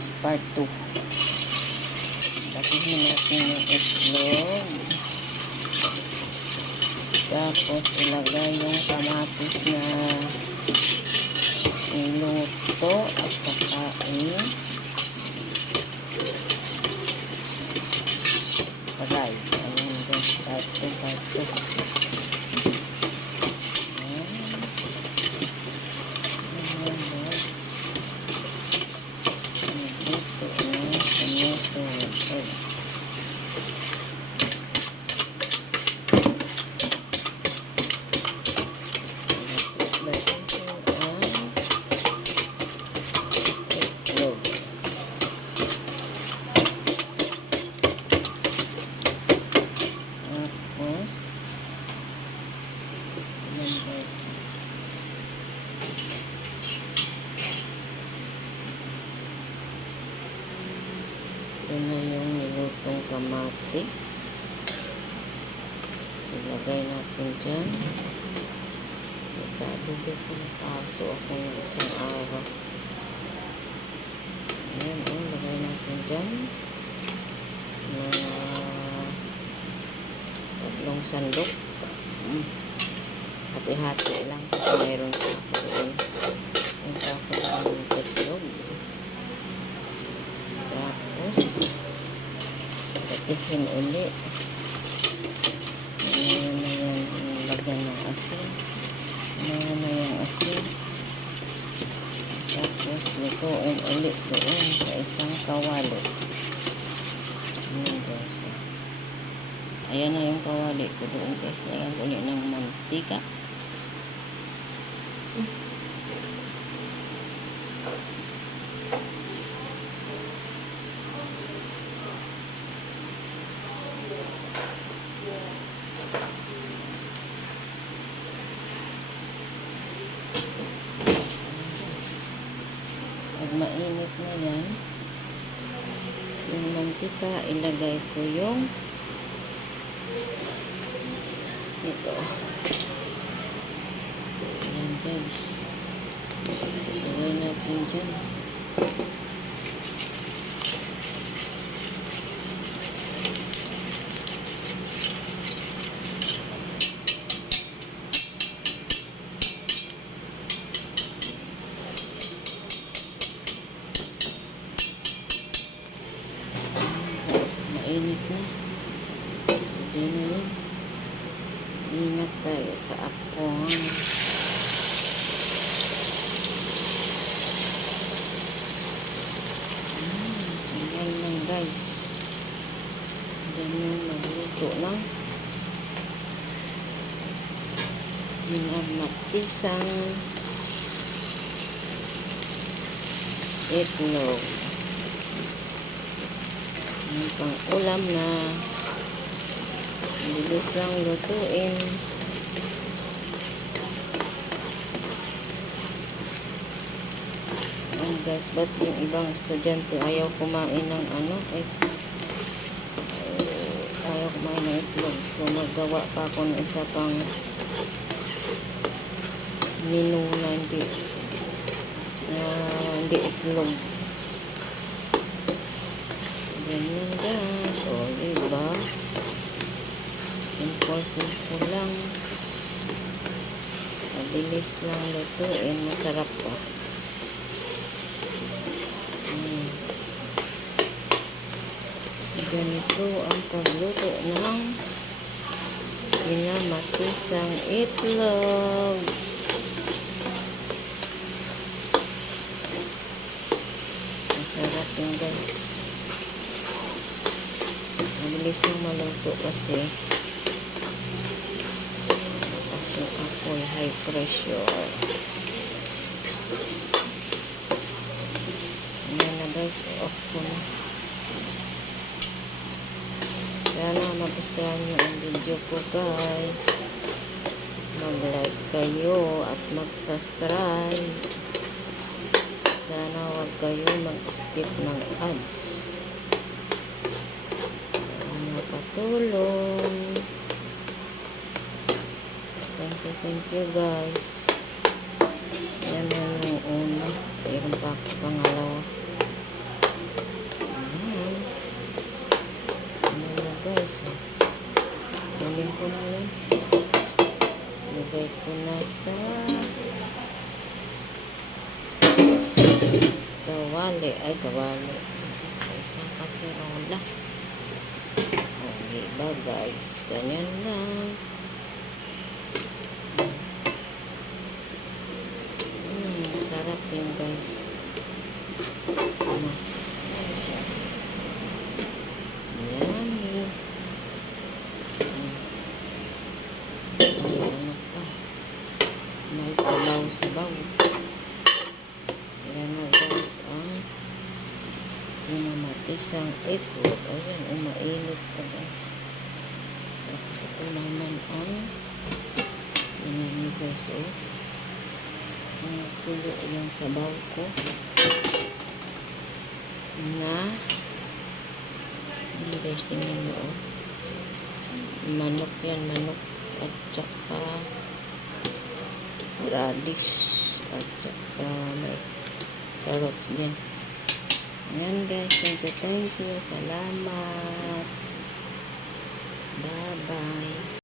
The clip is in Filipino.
guys, part 2. Lagyan natin yung itlog. Tapos ilagay yung kamatis na niluto at saka palay. Ayan guys, part 2, part 2. Ito na yung nilutong kamatis. Ilagay natin dyan. Nagkabubig sa aso ako ng isang araw. Ayan, lagay natin dyan. Mga tatlong sandok. Hati-hati lang kasi mayroon sa ako doon. Yung ako ng itlog. Tapos patikin uli. Ayan na yan, lagyan ng asin. Ayan na yung asin. Tapos lutuin uli doon sa isang kawali. Ayan guys. Ayan na yung kawali ko doon guys. Ayan uli ng mantika. Pag mainit na yan, yung mantika, ilagay ko yung ito. Ayan guys. Ilagay natin dyan. Mainit na. Pwede na yun. Ingat tayo sa apong. Ayan lang guys. Ayan yung magluto ng minamatisang itlog. Yung pang ulam na bilis lang lutuin. Ayan guys, ba't yung ibang estudyante ayaw kumain ng ayaw kumain ng itlog. So maggawa pa ako ng isa pang menu na hindi itlog. Ganyan guys. O, diba? Simple lang. Mabilis lang lutuin. Masarap pa. Ganito ang pagluto ng minamatisang itlog. Masarap yung guys. Mabilis yung maluto kasi apoy high pressure. Ayan na guys, off ko na. Sana magustuhan nyo ang video ko guys. Mag-like kayo at mag-subscribe. Sana wag kayo mag-skip ng ads. Sana patulong. Thank you guys. Yan na yung una. Mayroon pa ako pangalawa. kawali. Sa isang kaserola. O, diba guys? Ganyan lang. Sarap yun guys. Masustansya. Yummy. Ano pa? May sabaw-sabaw. Yan na guys ang pinamatisang itlog. Ayan, umainit pa guys. Tapos ito naman ang yan guys, oh. Tulo yung sabaw ko na hindi guys, tingnan mo, oh. Manok yan, manok at saka radish at saka may carrots din. Ayan guys, thank you, salamat, bye bye.